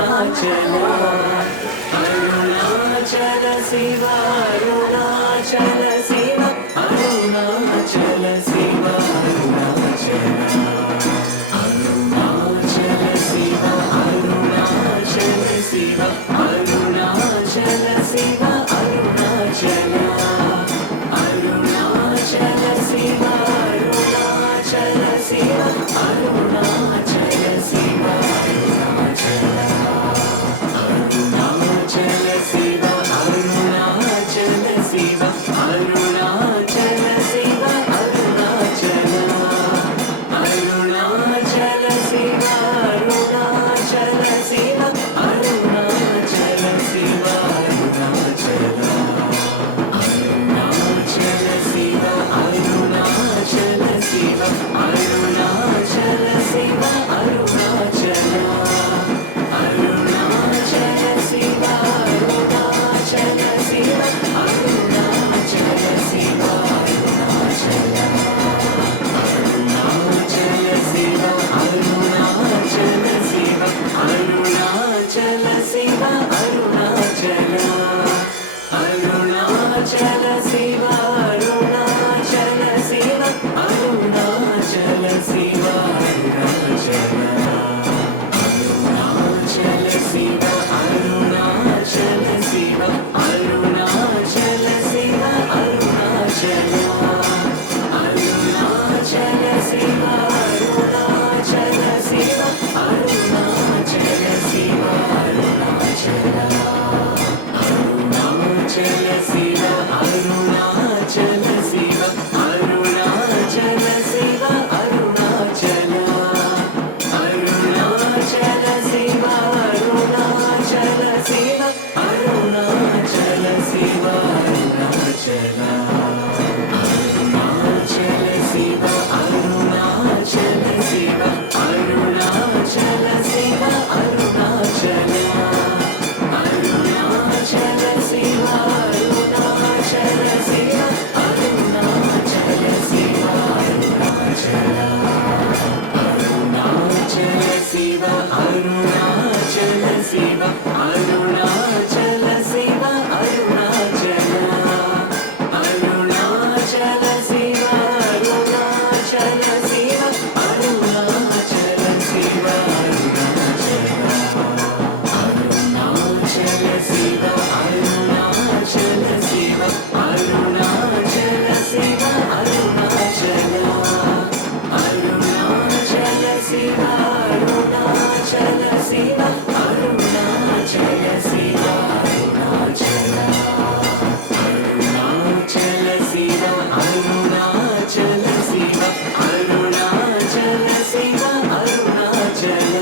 Arunachal Arunachal Shiva Arunachal Shiva Arunachal Shiva Arunachal Arunachal Shiva Arunachal Shiva Arunachal Shiva Arunachal Arunachal Shiva Arunachal Shiva Arunachal Shiva Arunachal Arunachal Shiva Arunachal Shiva Arunachal Shiva Arunachal Arunachal Shiva Arunachal Shiva Arunachal Shiva Arunachal Arunachal Shiva Arunachal Shiva Arunachal Shiva Arunachal Arunachal Shiva Arunachal Shiva Arunachal Shiva Arunachal Arunachal Shiva Arunachal Shiva Arunachal Shiva Arunachal Arunachal Shiva Arunachal Shiva Arunachal Shiva Arunachal Arunachal Shiva Arunachal Shiva Arunachal Shiva Arunachal Arunachal Shiva Arunachal Shiva Arunachal Shiva Arunachal Arunachal Shiva Arunachal Shiva Arunachal Shiva Arunachal Arunachal Shiva Arunachal Shiva Arunachal Shiva Arunachal Arunachal Shiva Arunachal Shiva Arunachal Shiva Arunachal Arunachal Shiva Arunachal Shiva Arunachal Shiva Arunachal Arunachal Shiva Arunachal Shiva Arunachal Shiva Arunachal Arunachal Shiva Arunachal Shiva Arunachal Shiva Arunachal Arunachal Shiva Arunachal Shiva Arunachal Shiva Arunachal Arunachal Shiva Arunachal Shiva Arunachal Shiva Arunachal Arunachal Shiva Arunachal Shiva Arunachal Shiva Arunachal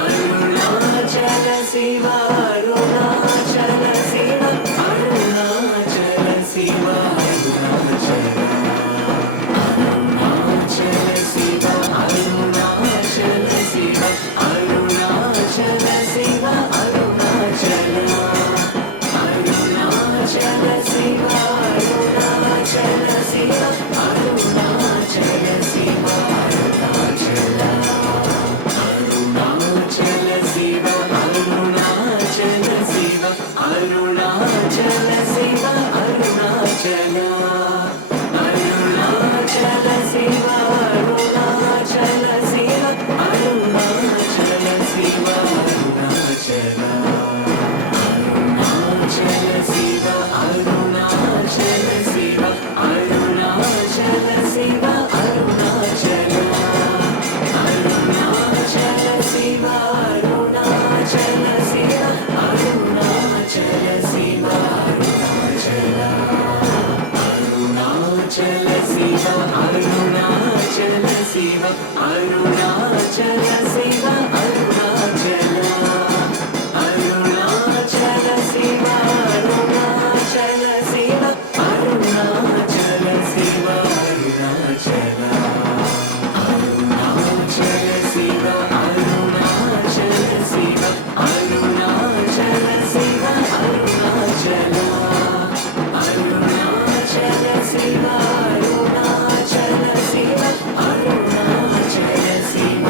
Arunachal Shiva Arunachal Shiva Arunachal Shiva Arunachal Arunachal Shiva Arunachal Shiva Arunachal Shiva Arunachal Arunachal Shiva Arunachal Shiva Arunachal Shiva Arunachal Arunachal Shiva Arunachal Shiva Arunachal Shiva Arunachal Arunachal Shiva Arunachal Shiva Arunachal Shiva Arunachal Arunachal Shiva Arunachal Shiva Arunachal Shiva Arunachal Arunachal Shiva Arunachal Shiva Arunachal Shiva Arunachal Arunachal Shiva Arunachal Shiva Arunachal Shiva Arunachal Arunachal Shiva Arunachal Shiva Arunachal Shiva Arunachal Arunachal Shiva Arunachal Shiva Arunachal Shiva Arunachal Arunachal Shiva Arunachal Shiva Arunachal Shiva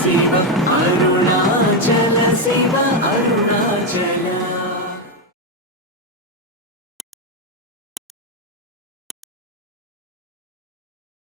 Shiva, Arunachala Shiva, Arunachala.